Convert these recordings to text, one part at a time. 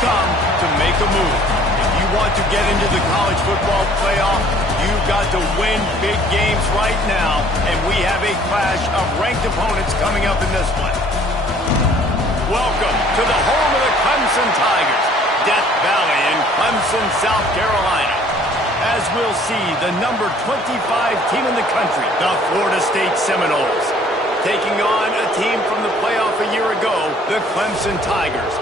come to make a move. If you want to get into the college football playoff, you've got to win big games right now, and we have a clash of ranked opponents coming up in this one. Welcome to the home of the Clemson Tigers, Death Valley in Clemson, South Carolina. As we'll see, the number 25 team in the country, the Florida State Seminoles, taking on a team from the playoff a year ago, the Clemson Tigers.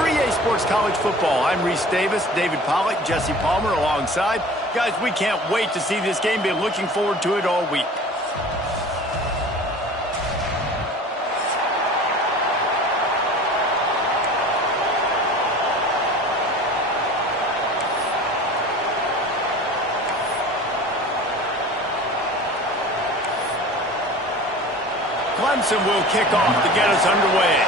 For EA Sports College Football, I'm Reese Davis, David Pollack, Jesse Palmer alongside. Guys, we can't wait to see this game. Been looking forward to it all week. Clemson will kick off to get us underway.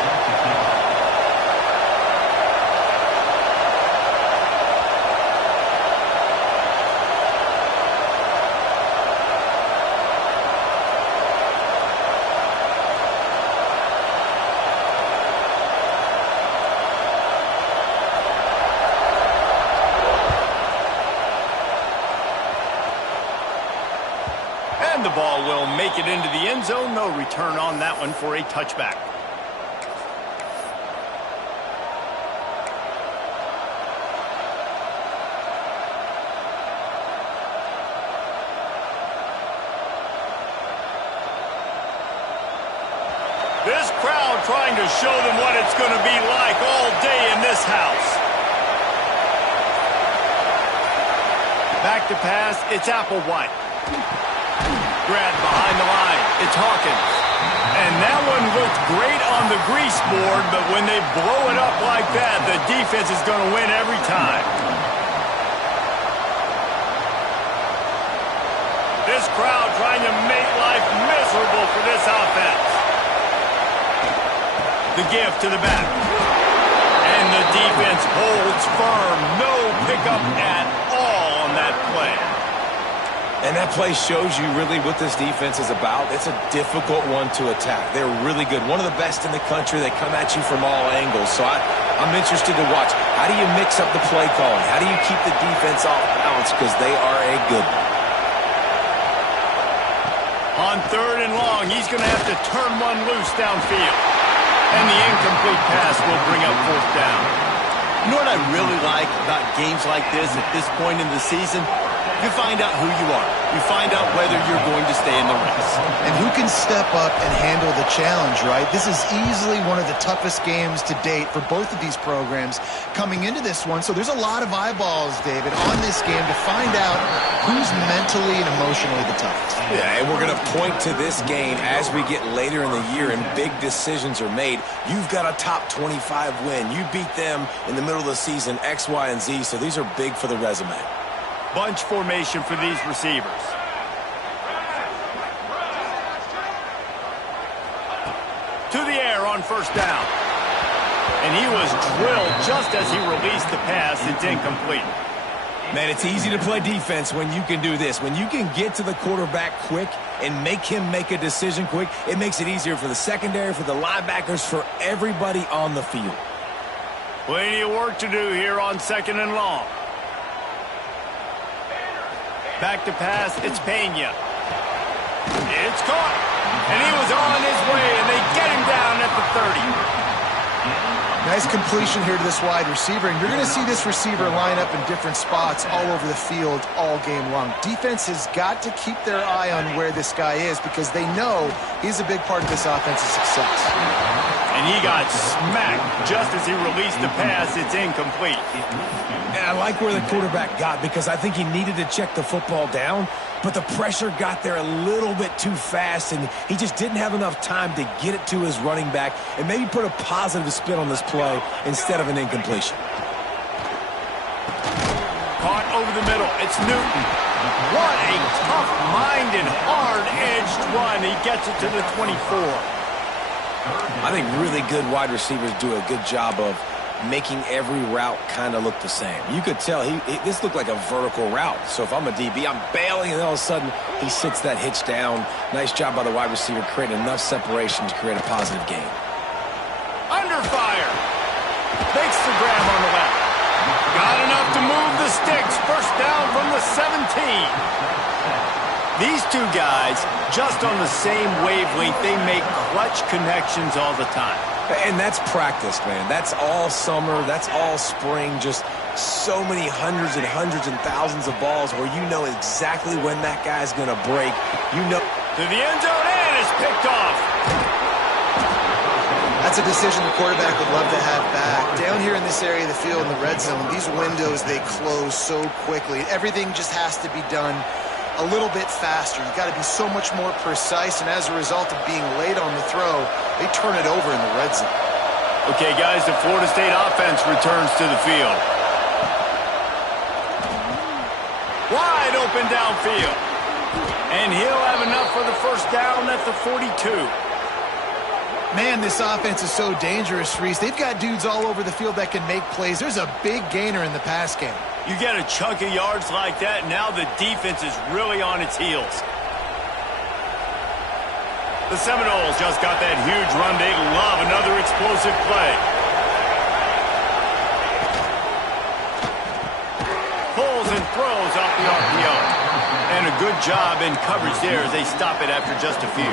And the ball will make it into the end zone. No return on that one for a touchback. This crowd trying to show them what it's going to be like all day in this house. Back to pass, it's Applewhite. Grab behind the line. It's Hawkins. And that one looked great on the grease board, but when they blow it up like that, the defense is going to win every time. This crowd trying to make life miserable for this offense. The give to the back. And the defense holds firm. No pickup at all on that play. And that play shows you really what this defense is about. It's a difficult one to attack. They're really good. One of the best in the country. They come at you from all angles. So I'm interested to watch. How do you mix up the play calling? How do you keep the defense off balance? Because they are a good one. On 3rd and long, he's going to have to turn one loose downfield. And the incomplete pass will bring up 4th down. You know what I really like about games like this at this point in the season? You find out who you are. You find out whether you're going to stay in the race. And who can step up and handle the challenge, right? This is easily one of the toughest games to date for both of these programs coming into this one. So there's a lot of eyeballs, David, on this game to find out who's mentally and emotionally the toughest. Yeah, and we're going to point to this game as we get later in the year and big decisions are made. You've got a top 25 win. You beat them in the middle of the season, X, Y, and Z. So these are big for the resume. Bunch formation for these receivers. To the air on 1st down. And he was drilled just as he released the pass. It's incomplete. Man, it's easy to play defense when you can do this. When you can get to the quarterback quick and make him make a decision quick, it makes it easier for the secondary, for the linebackers, for everybody on the field. Plenty of work to do here on 2nd and long. Back to pass, it's Pena. It's caught. And he was on his way, and they get him down at the 30. Nice completion here to this wide receiver, and you're going to see this receiver line up in different spots all over the field all game long. Defense has got to keep their eye on where this guy is because they know he's a big part of this offense's success. And he got smacked just as he released the pass. It's incomplete. And I like where the quarterback got because I think he needed to check the football down, but the pressure got there a little bit too fast, and he just didn't have enough time to get it to his running back and maybe put a positive spin on this play instead of an incompletion. Caught over the middle. It's Newton. What a tough-minded, hard-edged run. He gets it to the 24. I think really good wide receivers do a good job of making every route kind of look the same. You could tell this looked like a vertical route. So if I'm a DB, I'm bailing, and then all of a sudden he sits that hitch down. Nice job by the wide receiver creating enough separation to create a positive gain. Under fire. Makes the grab on the left. Got enough to move the sticks. First down from the 17. These two guys, just on the same wavelength, they make clutch connections all the time. And that's practice, man. That's all summer. That's all spring. Just so many hundreds and thousands of balls where you know exactly when that guy's going to break. You know. To the end zone, and it's picked off. That's a decision the quarterback would love to have back. Down here in this area of the field in the red zone, these windows, they close so quickly. Everything just has to be done a little bit faster. You've got to be so much more precise, and as a result of being late on the throw, they turn it over in the red zone. Okay, guys, the Florida State offense returns to the field. Wide open downfield. And he'll have enough for the first down at the 42. Man, this offense is so dangerous, Reese. They've got dudes all over the field that can make plays. There's a big gainer in the pass game. You get a chunk of yards like that, now the defense is really on its heels. The Seminoles just got that huge run. They love another explosive play. Pulls and throws off the RPO. And a good job in coverage there as they stop it after just a few.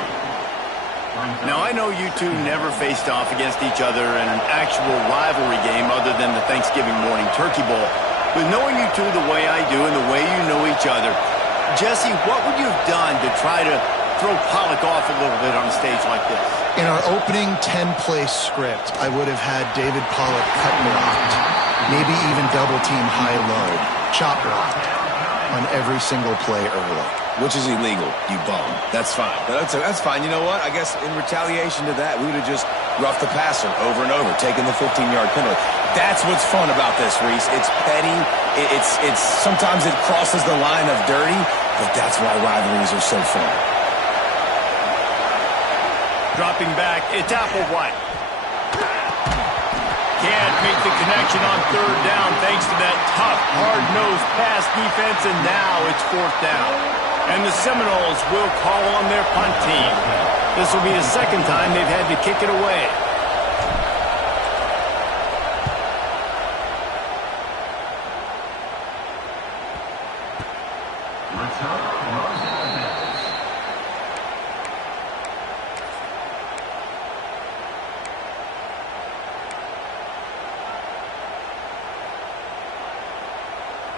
Now, I know you two never faced off against each other in an actual rivalry game other than the Thanksgiving morning Turkey Bowl. But knowing you two the way I do and the way you know each other, Jesse, what would you have done to try to throw Pollock off a little bit on a stage like this? In our opening 10-play script, I would have had David Pollock cut blocked, maybe even double-team high-low, chop blocked on every single play early. Which is illegal, you bum. That's fine. That's fine. You know what? I guess in retaliation to that, we would have just roughed the passer over and over, taking the 15-yard penalty. That's what's fun about this, Reese. It's petty. It's sometimes it crosses the line of dirty, but that's why rivalries are so fun. Dropping back, it's Applewhite. Can't make the connection on third down thanks to that tough, hard-nosed pass defense, and now it's fourth down. And the Seminoles will call on their punt team. This will be the second time they've had to kick it away.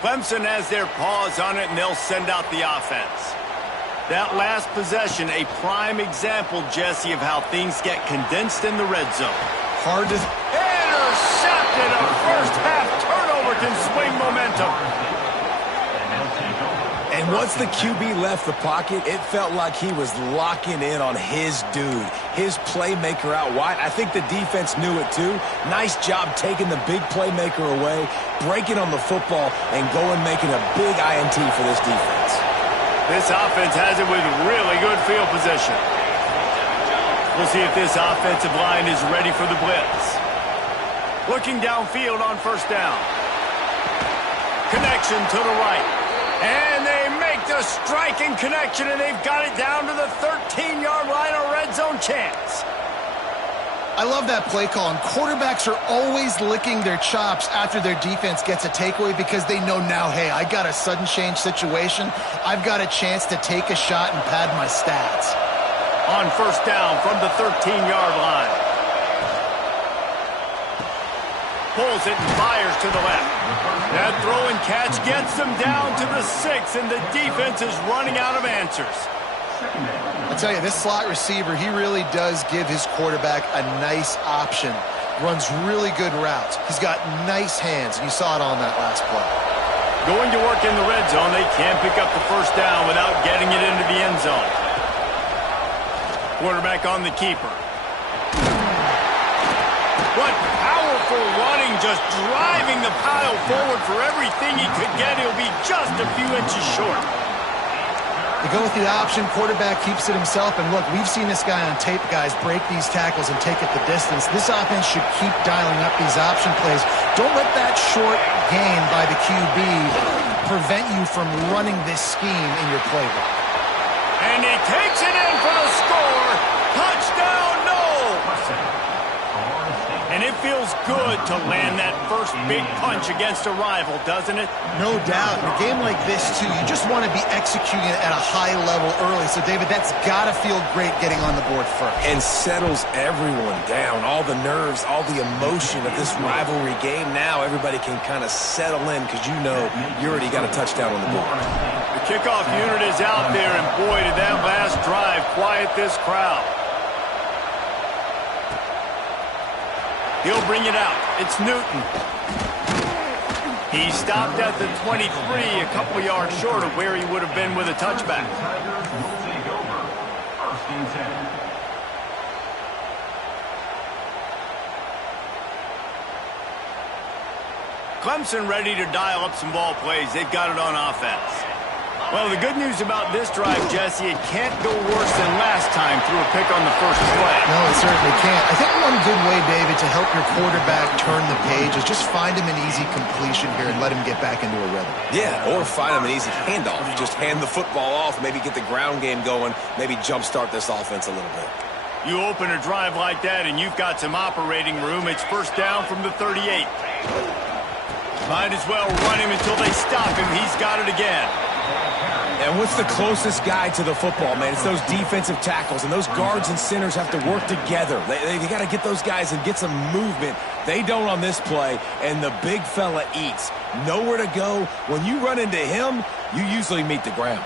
Clemson has their paws on it, and they'll send out the offense. That last possession, a prime example, Jesse, of how things get condensed in the red zone. Hard to... Intercepted! A first-half turnover can swing momentum. And once the QB left the pocket, it felt like he was locking in on his dude, his playmaker out wide. I think the defense knew it too. Nice job taking the big playmaker away, breaking on the football, and going making a big INT for this defense. This offense has it with really good field position. We'll see if this offensive line is ready for the blitz. Looking downfield on first down. Connection to the right. And they make the striking connection, and they've got it down to the 13-yard line, a red zone chance. I love that play call, and quarterbacks are always licking their chops after their defense gets a takeaway because they know now, hey, I got a sudden change situation. I've got a chance to take a shot and pad my stats. On first down from the 13-yard line. Pulls it and fires to the left. That throw and catch gets them down to the 6, and the defense is running out of answers. I tell you, this slot receiver, he really does give his quarterback a nice option. Runs really good routes. He's got nice hands, and you saw it on that last play. Going to work in the red zone, they can't pick up the first down without getting it into the end zone. Quarterback on the keeper. What powerful running, just driving the pile forward for everything he could get. He'll be just a few inches short. They go with the option. Quarterback keeps it himself. And look, we've seen this guy on tape, guys, break these tackles and take it the distance. This offense should keep dialing up these option plays. Don't let that short gain by the QB prevent you from running this scheme in your playbook. And he takes it in for the score. Touchdown, no! And if feels good to land that first big punch against a rival, doesn't it? No doubt. In a game like this, too, you just want to be executing it at a high level early. So, David, that's got to feel great getting on the board first. And settles everyone down. All the nerves, all the emotion of this rivalry game. Now everybody can kind of settle in because you know you already got a touchdown on the board. The kickoff unit is out there, and boy, did that last drive quiet this crowd. He'll bring it out. It's Newton. He stopped at the 23, a couple yards short of where he would have been with a touchback. Clemson ready to dial up some ball plays. They've got it on offense. Well, the good news about this drive, Jesse, it can't go worse than last time through a pick on the first play. No, it certainly can't. I think one good way, David, to help your quarterback turn the page is just find him an easy completion here and let him get back into a rhythm. Yeah, or find him an easy handoff. Just hand the football off, maybe get the ground game going, maybe jumpstart this offense a little bit. You open a drive like that and you've got some operating room. It's first down from the 38. Might as well run him until they stop him. He's got it again. And what's the closest guy to the football, man? It's those defensive tackles, and those guards and centers have to work together. They got to get those guys and get some movement. They don't on this play, and the big fella eats. Nowhere to go. When you run into him, you usually meet the ground.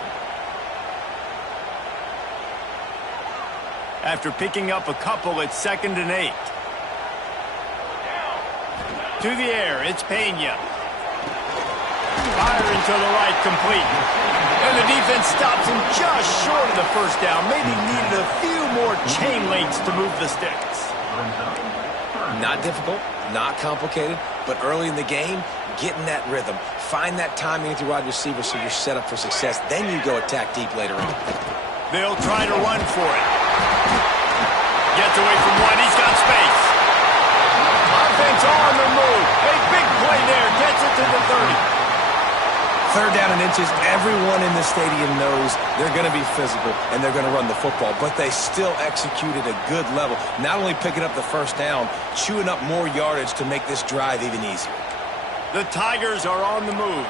After picking up a couple, it's 2nd and 8. To the air, it's Pena. Firing to the right, complete. And the defense stops him just short of the first down. Maybe needed a few more chain links to move the sticks. Not difficult, not complicated, but early in the game, get in that rhythm. Find that timing with your wide receiver so you're set up for success. Then you go attack deep later on. They'll try to run for it. Gets away from one. He's got space. Offense on the move. A big play there. Gets it to the 30. 3rd down and inches. Everyone in the stadium knows they're going to be physical and they're going to run the football, but they still execute at a good level. Not only picking up the first down, chewing up more yardage to make this drive even easier. The Tigers are on the move.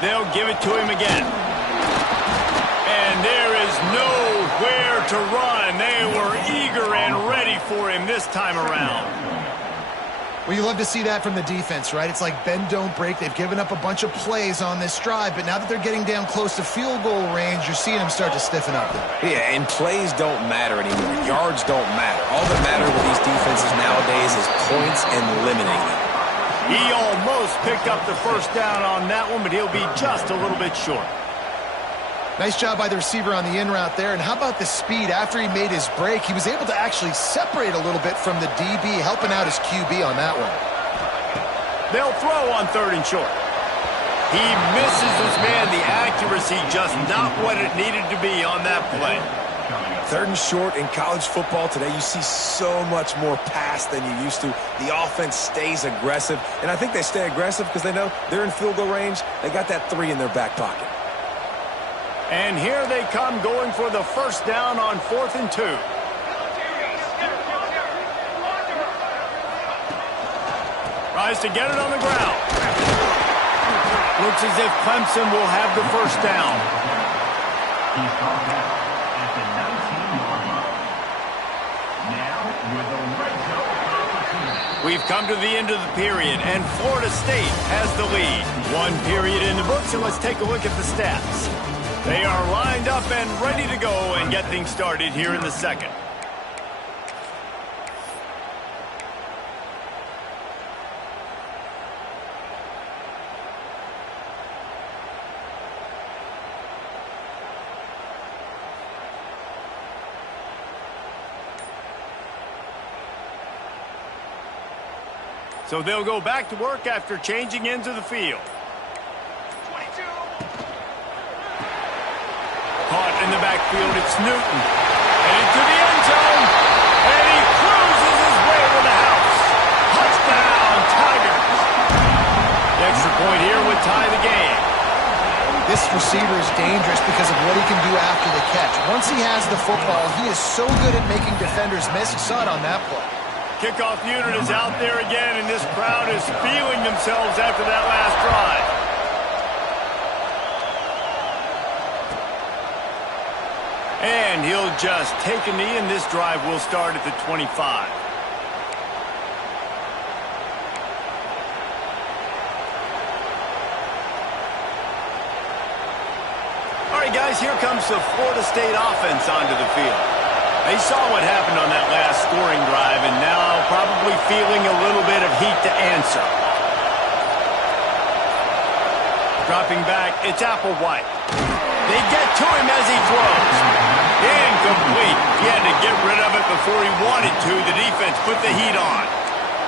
They'll give it to him again. And there is nowhere to run. They were eager and ready for him this time around. Well, you love to see that from the defense, right? It's like bend, don't break. They've given up a bunch of plays on this drive, but now that they're getting down close to field goal range, you're seeing them start to stiffen up there. Yeah, and plays don't matter anymore. Yards don't matter. All that matters with these defenses nowadays is points and limiting them. He almost picked up the first down on that one, but he'll be just a little bit short. Nice job by the receiver on the in route there. And how about the speed? After he made his break, he was able to actually separate a little bit from the DB, helping out his QB on that one. They'll throw on 3rd and short. He misses his man. The accuracy just not what it needed to be on that play. 3rd and short in college football today, you see so much more pass than you used to. The offense stays aggressive, and I think they stay aggressive because they know they're in field goal range. They got that 3 in their back pocket. And here they come going for the first down on 4th and 2. Tries to get it on the ground. Looks as if Clemson will have the first down. He's called out at the 19-yard line. Now with a red zone opportunity. We've come to the end of the period, and Florida State has the lead. 1 period in the books, and let's take a look at the stats. They are lined up and ready to go and get things started here in the second. So they'll go back to work after changing into the field. Caught in the backfield, it's Newton. Headed to the end zone, and he cruises his way to the house. Touchdown, Tigers. The extra point here would tie the game. This this receiver is dangerous because of what he can do after the catch. Once he has the football, he is so good at making defenders miss. You saw it on that play. Kickoff unit is out there again, and this crowd is feeling themselves after that last drive. And he'll just take a knee, and this drive will start at the 25. All right, guys, here comes the Florida State offense onto the field. They saw what happened on that last scoring drive, and now probably feeling a little bit of heat to answer. Dropping back, it's Applewhite. They get to him as he throws. Incomplete. He had to get rid of it before he wanted to. The defense put the heat on.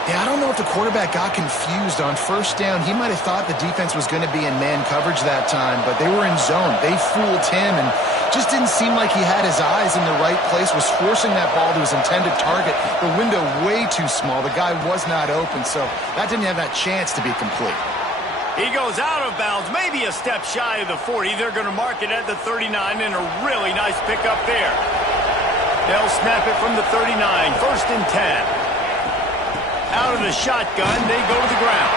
Yeah, I don't know if the quarterback got confused on first down. He might have thought the defense was going to be in man coverage that time, but they were in zone. They fooled him and just didn't seem like he had his eyes in the right place, was forcing that ball to his intended target. The window way too small. The guy was not open, so that didn't have that chance to be complete. He goes out of bounds, maybe a step shy of the 40. They're going to mark it at the 39, and a really nice pickup there. They'll snap it from the 39, 1st and 10. Out of the shotgun, they go to the ground.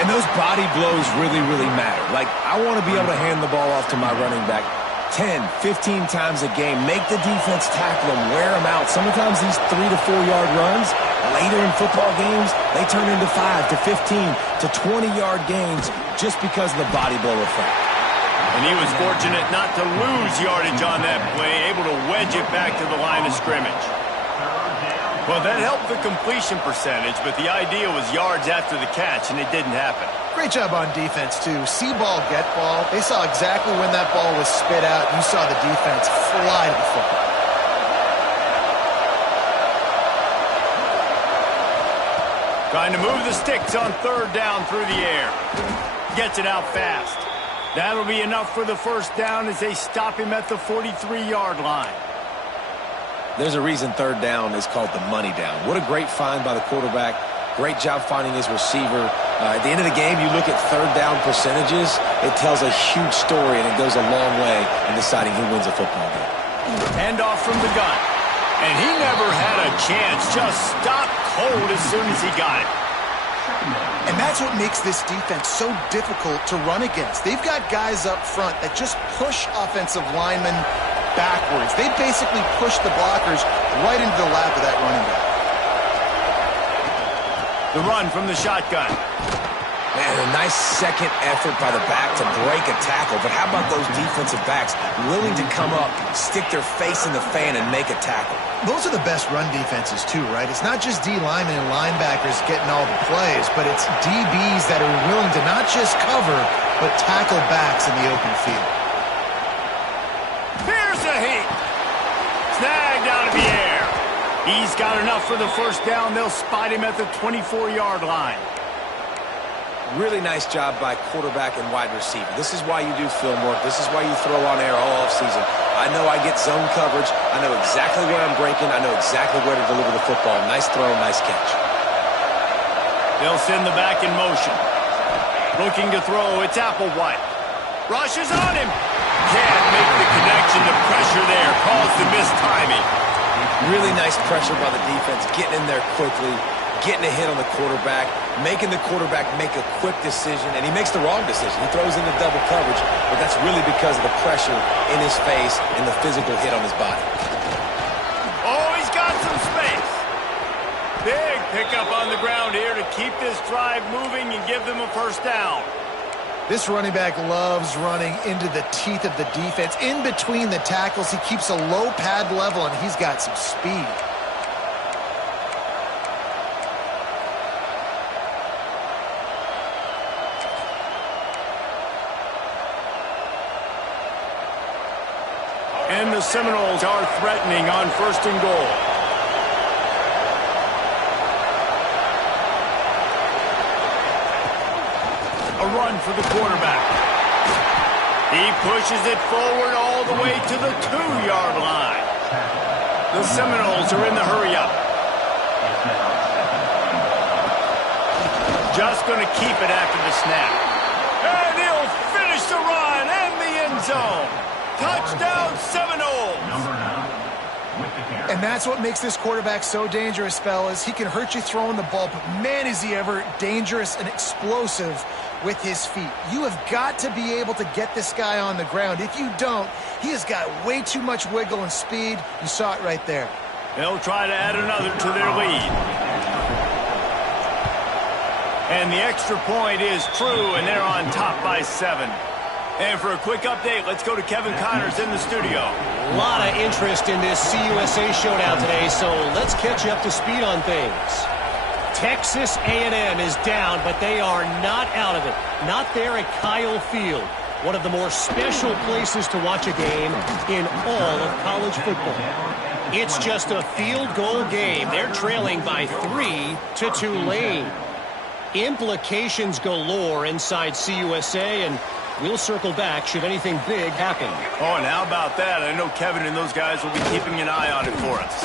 And those body blows really, really matter. Like, I want to be able to hand the ball off to my running back 10, 15 times a game. Make the defense tackle them, wear them out. Sometimes these 3 to 4 yard runs, later in football games, they turn into 5 to 15 to 20-yard gains just because of the body blow effect. And he was fortunate not to lose yardage on that play, able to wedge it back to the line of scrimmage. Well, that helped the completion percentage, but the idea was yards after the catch, and it didn't happen. Great job on defense, too. See ball, get ball. They saw exactly when that ball was spit out. You saw the defense fly to the football. Trying to move the sticks on 3rd down through the air. Gets it out fast. That'll be enough for the 1st down as they stop him at the 43-yard line. There's a reason 3rd down is called the money down. What a great find by the quarterback. Great job finding his receiver. At the end of the game, you look at 3rd down percentages. It tells a huge story, and it goes a long way in deciding who wins a football game. Handoff from the gun. And he never had a chance. Just stopped cold as soon as he got it. And that's what makes this defense so difficult to run against. They've got guys up front that just push offensive linemen backwards. They basically push the blockers right into the lap of that running back. The run from the shotgun. Man, a nice second effort by the back to break a tackle. But how about those defensive backs willing to come up, stick their face in the fan, and make a tackle? Those are the best run defenses, too, right? It's not just D linemen and linebackers getting all the plays, but it's DBs that are willing to not just cover, but tackle backs in the open field. Here's a heat. Snagged out of the air. He's got enough for the 1st down. They'll spot him at the 24-yard line. Really nice job by quarterback and wide receiver. This is why you do film work. This is why you throw on air all offseason. I know I get zone coverage. I know exactly where I'm breaking. I know exactly where to deliver the football. Nice throw, nice catch. They'll send the back in motion. Looking to throw, it's Applewhite. Rushes on him. Can't make the connection. The pressure there caused the missed timing. Really nice pressure by the defense, getting in there quickly, getting a hit on the quarterback, making the quarterback make a quick decision, and he makes the wrong decision. He throws into double coverage, but that's really because of the pressure in his face and the physical hit on his body. Oh, he's got some space. Big pickup on the ground here to keep this drive moving and give them a 1st down. This running back loves running into the teeth of the defense. In between the tackles, he keeps a low pad level, and he's got some speed. And the Seminoles are threatening on 1st and goal. A run for the quarterback. He pushes it forward all the way to the 2-yard line. The Seminoles are in the hurry-up. Just going to keep it after the snap. And he'll finish the run. zone. Touchdown Seminoles! Number 9 with the carry. And that's what makes this quarterback so dangerous, fellas. He can hurt you throwing the ball, but man, is he ever dangerous and explosive with his feet. You have got to be able to get this guy on the ground. If you don't, he has got way too much wiggle and speed. You saw it right there. They'll try to add another to their lead. And the extra point is true, and they're on top by 7. And for a quick update, let's go to Kevin Connors in the studio. A lot of interest in this CUSA showdown today, so let's catch you up to speed on things. Texas A&M is down, but they are not out of it. Not there at Kyle Field, one of the more special places to watch a game in all of college football. It's just a field goal game. They're trailing by 3 to Tulane. Implications galore inside CUSA, and we'll circle back should anything big happen. Oh, and how about that? I know Kevin and those guys will be keeping an eye on it for us.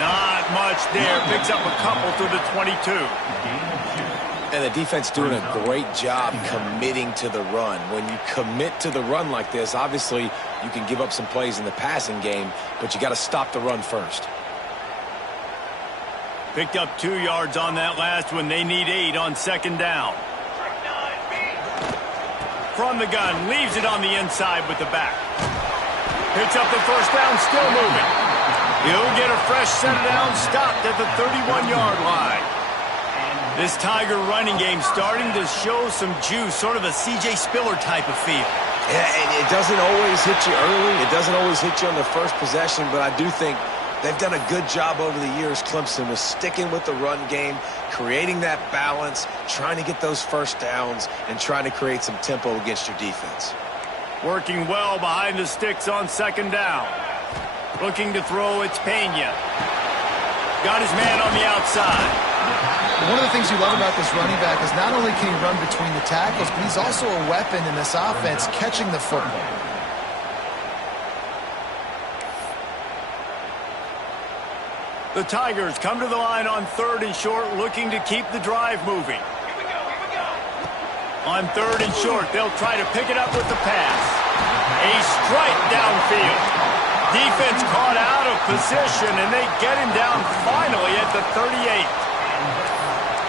Not much there. Picks up a couple to the 22. And the defense doing a great job committing to the run. When you commit to the run like this, obviously you can give up some plays in the passing game, but you got to stop the run first. Picked up 2 yards on that last one. They need 8 on second down. From the gun, leaves it on the inside with the back. Picks up the first down, still moving. He'll get a fresh set down, stopped at the 31-yard line. This Tiger running game starting to show some juice, sort of a C.J. Spiller type of feel. Yeah, and it doesn't always hit you early. It doesn't always hit you on the first possession, but I do think they've done a good job over the years, Clemson, with sticking with the run game, creating that balance, trying to get those first downs, and trying to create some tempo against your defense. Working well behind the sticks on second down. Looking to throw, it's Pena. Got his man on the outside. One of the things you love about this running back is not only can he run between the tackles, but he's also a weapon in this offense catching the football. The Tigers come to the line on 3rd and short, looking to keep the drive moving. On 3rd and short, they'll try to pick it up with the pass. A strike downfield. Defense caught out of position, and they get him down finally at the 38.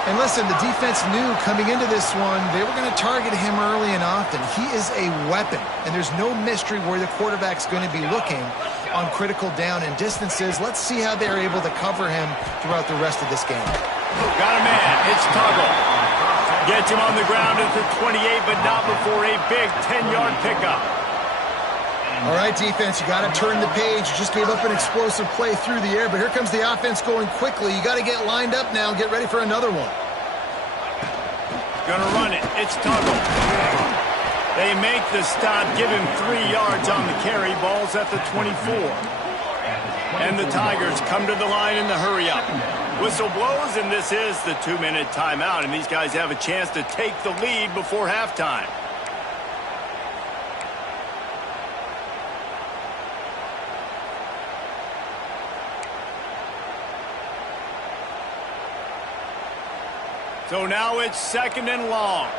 And listen, the defense knew coming into this one, they were going to target him early and often. He is a weapon, and there's no mystery where the quarterback's going to be looking on critical down and distances. Let's see how they're able to cover him throughout the rest of this game. Got a man. It's Tuggle. Gets him on the ground at the 28, but not before a big 10-yard pickup. All right, defense, you got to turn the page. You just gave up an explosive play through the air, but here comes the offense going quickly. You got to get lined up now and get ready for another one. Gonna run it. It's Tuggle. They make the stop, give him 3 yards on the carry. Ball's at the 24. And the Tigers come to the line in the hurry-up. Whistle blows, and this is the 2-minute timeout, and these guys have a chance to take the lead before halftime. So now it's 2nd and long.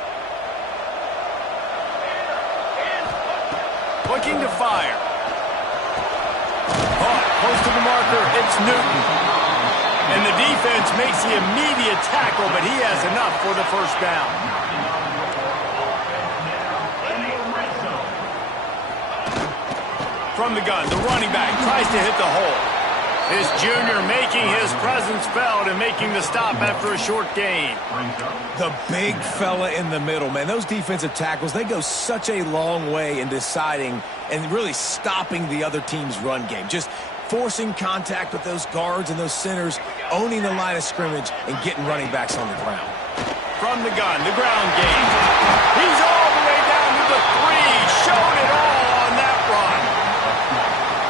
Looking to fire. Caught close to the marker. It's Newton. And the defense makes the immediate tackle, but he has enough for the first down. From the gun, the running back tries to hit the hole. This junior making his presence felt and making the stop after a short gain. The big fella in the middle, man. Those defensive tackles, they go such a long way in deciding and really stopping the other team's run game. Just forcing contact with those guards and those centers, owning the line of scrimmage, and getting running backs on the ground. From the gun, the ground game. He's all the way down to the 3. Showed it all on that run.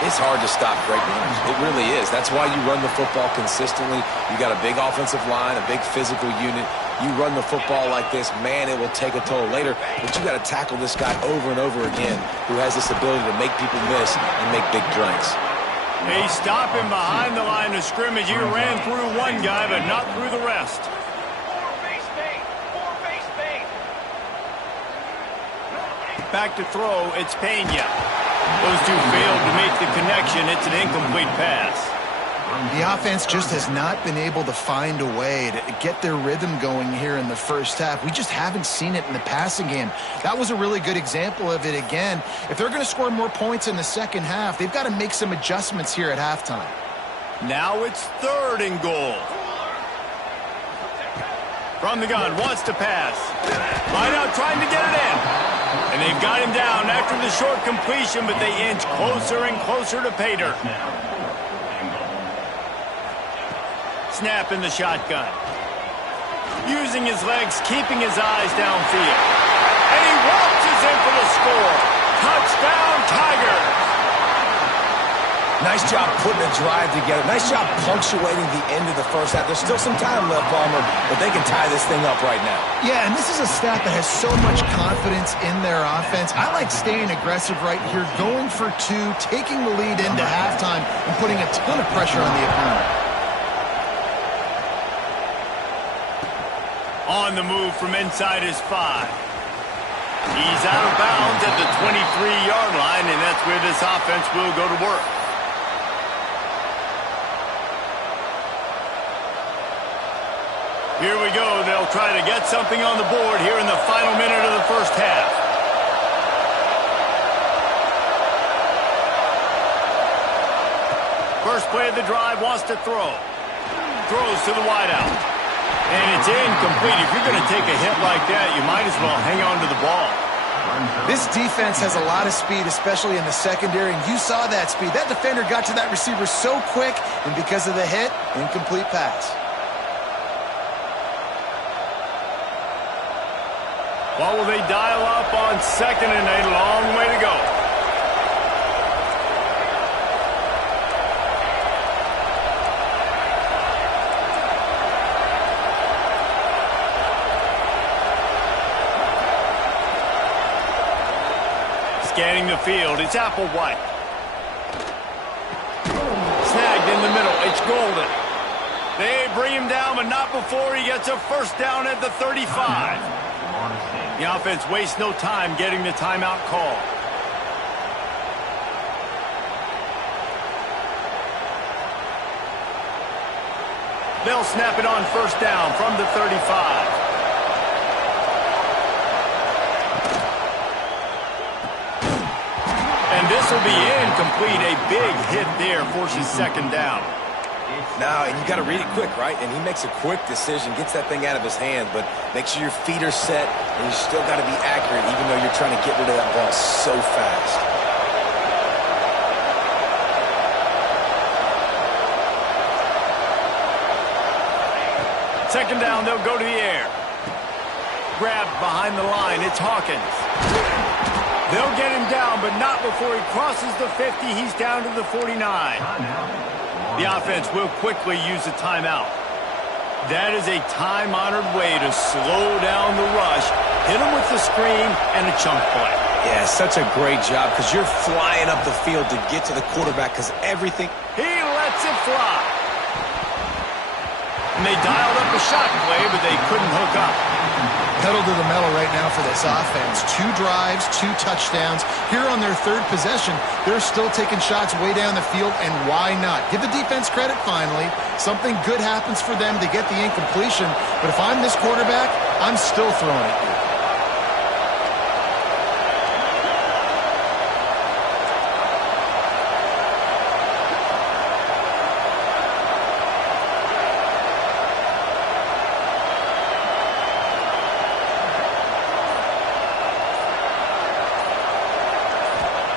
It's hard to stop great runners. It really is. That's why you run the football consistently. You got a big offensive line, a big physical unit. You run the football like this, man, it will take a toll later. But you got to tackle this guy over and over again who has this ability to make people miss and make big plays. They stop him behind the line of scrimmage. He ran through one guy, but not through the rest. back to throw. It's Pena. Those two failed to make the connection. It's an incomplete pass. The offense just has not been able to find a way to get their rhythm going here in the first half. We just haven't seen it in the passing game. That was a really good example of it again. If they're going to score more points in the second half, they've got to make some adjustments here at halftime. Now it's 3rd and goal. From the gun, wants to pass. Line out trying to get it in. And they've got him down after the short completion, but they inch closer and closer to pay dirt. Snap in the shotgun. Using his legs, keeping his eyes downfield. And he waltzes in for the score. Touchdown, Tigers! Nice job putting a drive together. Nice job punctuating the end of the first half. There's still some time left, Palmer, but they can tie this thing up right now. Yeah, and this is a staff that has so much confidence in their offense. I like staying aggressive right here, going for 2, taking the lead into halftime, and putting a ton of pressure on the opponent. On the move from inside his 5. He's out of bounds at the 23-yard line, and that's where this offense will go to work. Here we go. They'll try to get something on the board here in the final minute of the first half. First play of the drive, wants to throw. Throws to the wideout. And it's incomplete. If you're going to take a hit like that, you might as well hang on to the ball. This defense has a lot of speed, especially in the secondary, and you saw that speed. That defender got to that receiver so quick, and because of the hit, incomplete pass. What will they dial up on 2nd and a long way to go? Scanning the field, it's Applewhite. Snagged in the middle, it's Golden. They bring him down, but not before he gets a first down at the 35. The offense wastes no time getting the timeout call. They'll snap it on first down from the 35. And this will be incomplete. A big hit there forces 2nd down. Now, and you got to read it quick, right? And he makes a quick decision, gets that thing out of his hand, but make sure your feet are set, and you still got to be accurate, even though you're trying to get rid of that ball so fast. 2nd down, they'll go to the air. Grabbed behind the line, it's Hawkins. They'll get him down, but not before he crosses the 50. He's down to the 49. The offense will quickly use a timeout. That is a time-honored way to slow down the rush, hit him with the screen, and a chunk play. Yeah, such a great job because you're flying up the field to get to the quarterback because everything... He lets it fly. And they dialed up a shot play, but they couldn't hook up. Pedal to the metal right now for this offense. 2 drives, 2 touchdowns. Here on their 3rd possession, they're still taking shots way down the field, and why not? Give the defense credit finally. Something good happens for them to get the incompletion, but if I'm this quarterback, I'm still throwing it here.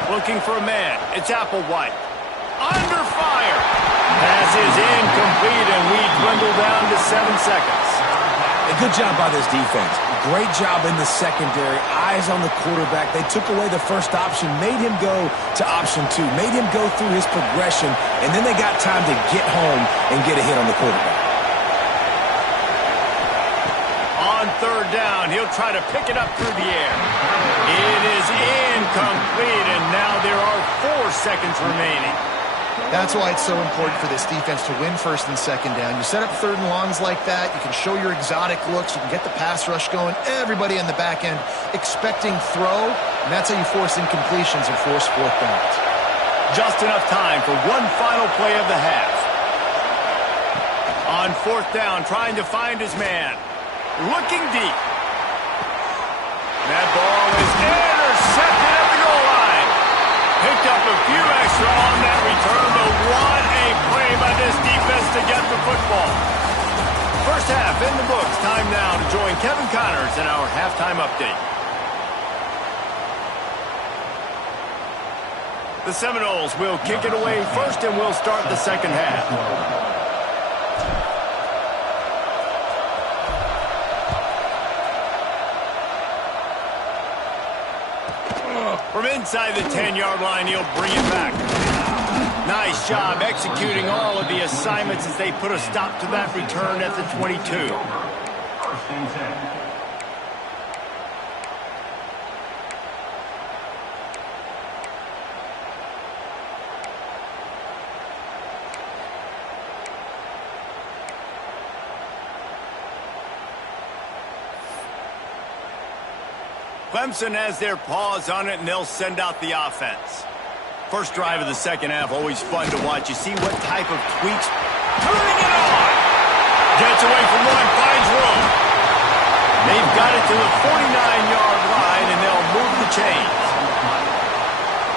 Looking for a man. It's Applewhite. Under fire. Pass is incomplete, and we dwindle down to 7 seconds. A good job by this defense. Great job in the secondary. Eyes on the quarterback. They took away the first option, made him go to option 2, made him go through his progression, and then they got time to get home and get a hit on the quarterback. On 3rd down, he'll try to pick it up through the air. It is incomplete, and now there are 4 seconds remaining. That's why it's so important for this defense to win first and second down. You set up third and longs like that. You can show your exotic looks. You can get the pass rush going. Everybody on the back end expecting throw, and that's how you force incompletions and force fourth downs. Just enough time for one final play of the half. On fourth down, trying to find his man. Looking deep. That ball is intercepted at the goal line. Picked up a few extra on that return, but what a play by this defense to get the football. First half in the books. Time now to join Kevin Connors in our halftime update. The Seminoles will kick it away first, and we'll start the second half. From inside the 10-yard line, he'll bring it back. Nice job executing all of the assignments as they put a stop to that return at the 22. First and 10. Clemson has their paws on it, and they'll send out the offense. First drive of the second half, always fun to watch. You see what type of tweaks. Turning it on! Gets away from one, finds room. They've got it to the 49-yard line, and they'll move the chains.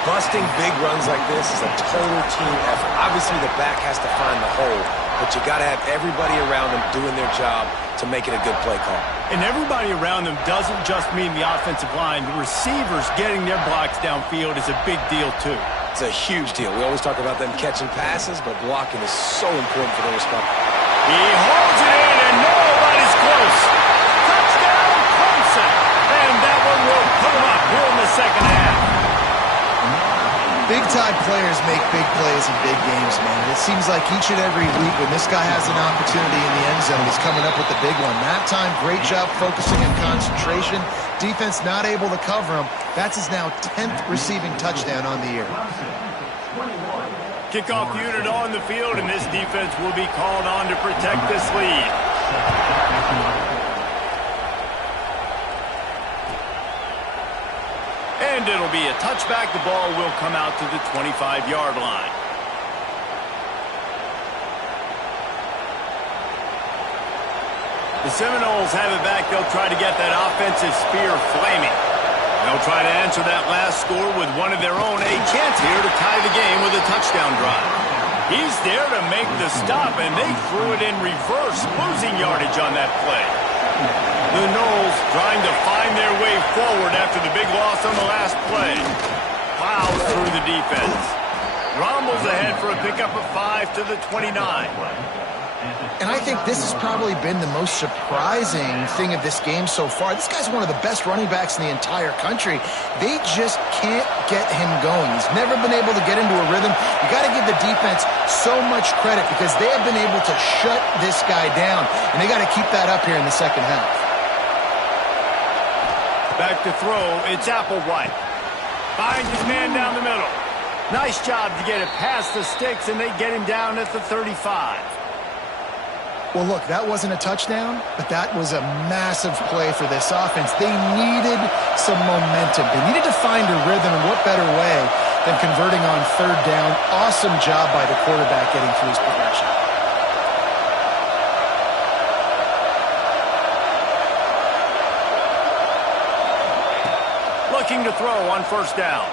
Busting big runs like this is a total team effort. Obviously, the back has to find the hole, but you got to have everybody around them doing their job to make it a good play call. And everybody around them doesn't just mean the offensive line. The receivers getting their blocks downfield is a big deal, too. It's a huge deal. We always talk about them catching passes, but blocking is so important for their response. He holds it in, and nobody's close. Touchdown, Clemson. And that one will put him up here in the second half. Big-time players make big plays in big games, man. It seems like each and every week when this guy has an opportunity in the end zone, he's coming up with the big one. That time, great job focusing and concentration. Defense not able to cover him. That's his now 10th receiving touchdown on the year. Kickoff unit on the field, and this defense will be called on to protect this lead. And it'll be a touchback. The ball will come out to the 25-yard line. The Seminoles have it back. They'll try to get that offensive spear flaming. They'll try to answer that last score with one of their own. A chance here to tie the game with a touchdown drive. He's there to make the stop, and they threw it in reverse, losing yardage on that play. The Noles trying to find their way forward after the big loss on the last play. Plows through the defense. Rumbles ahead for a pickup of 5 to the 29. And I think this has probably been the most surprising thing of this game so far. This guy's one of the best running backs in the entire country. They just can't get him going. He's never been able to get into a rhythm. You got to give the defense so much credit because they have been able to shut this guy down, and they got to keep that up here in the second half. Back to throw, it's Applewhite. Finds his man down the middle. Nice job to get it past the sticks, and they get him down at the 35. Well, look, that wasn't a touchdown, but that was a massive play for this offense. They needed some momentum. They needed to find a rhythm, and what better way than converting on third down. Awesome job by the quarterback getting through his progression. Looking to throw on first down.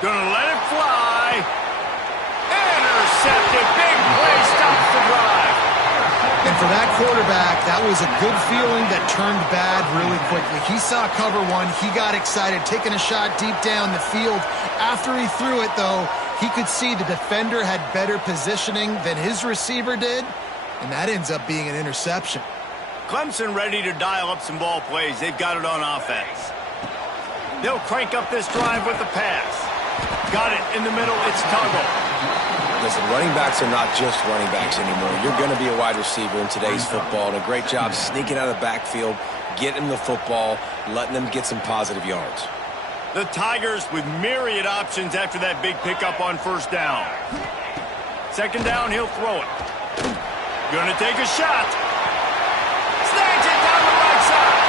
Gonna let it fly. Intercepted. Big play stops the drive. And for that quarterback, that was a good feeling that turned bad really quickly. He saw cover one. He got excited, taking a shot deep down the field. After he threw it, though, he could see the defender had better positioning than his receiver did, and that ends up being an interception. Clemson ready to dial up some ball plays. They've got it on offense. They'll crank up this drive with the pass. Got it in the middle. It's Tuggle. Listen, running backs are not just running backs anymore. You're going to be a wide receiver in today's football, and a great job sneaking out of the backfield, getting the football, letting them get some positive yards. The Tigers with myriad options after that big pickup on first down. Second down, he'll throw it. Gonna take a shot. Snatch it down the right side.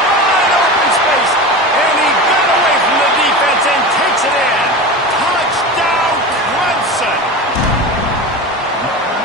Wide open space. And he got away from the defense and takes it in. Touchdown, Clemson.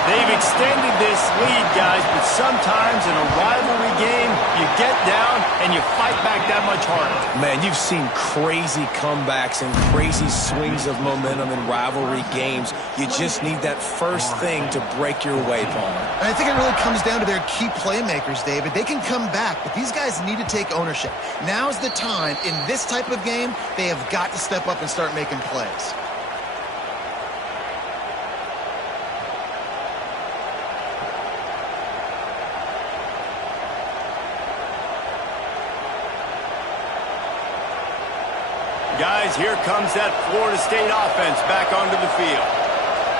They've extended this lead, guys, but sometimes in a rivalry game, you get down and you fight back that much harder. Man, you've seen crazy comebacks and crazy swings of momentum in rivalry games. You just need that first thing to break your way, Palmer. And I think it really comes down to their key playmakers, David. They can come back, but these guys need to take ownership. Now's the time. In this type of game, they have got to step up and start making plays. Guys, here comes that Florida State offense back onto the field.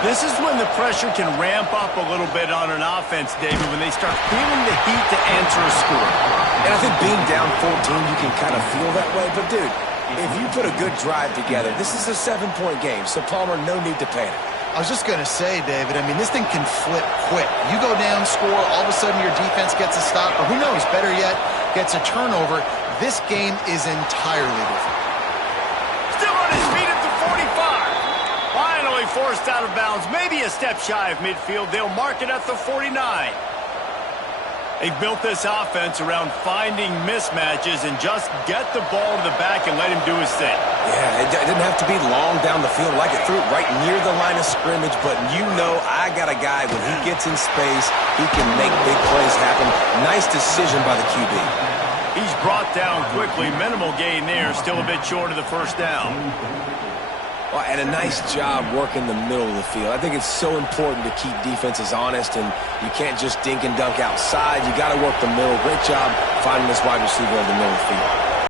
This is when the pressure can ramp up a little bit on an offense, David, when they start feeling the heat to answer a score. And I think being down 14, you can kind of feel that way. But, dude, if you put a good drive together, this is a 7-point game. So, Palmer, no need to panic. I was just going to say, David, I mean, this thing can flip quick. You go down, score, all of a sudden your defense gets a stop, or who knows, better yet, gets a turnover. This game is entirely different. Still on his feet at the 45. Finally forced out of bounds. Maybe a step shy of midfield. They'll mark it at the 49. They built this offense around finding mismatches and just get the ball to the back and let him do his thing. Yeah, it didn't have to be long down the field. Like it threw it right near the line of scrimmage, but you know I got a guy, when he gets in space, he can make big plays happen. Nice decision by the QB. He's brought down quickly. Minimal gain there. Still a bit short of the first down. Well, and a nice job working the middle of the field. I think it's so important to keep defenses honest, and you can't just dink and dunk outside. You got to work the middle. Great job finding this wide receiver over the middle of the field.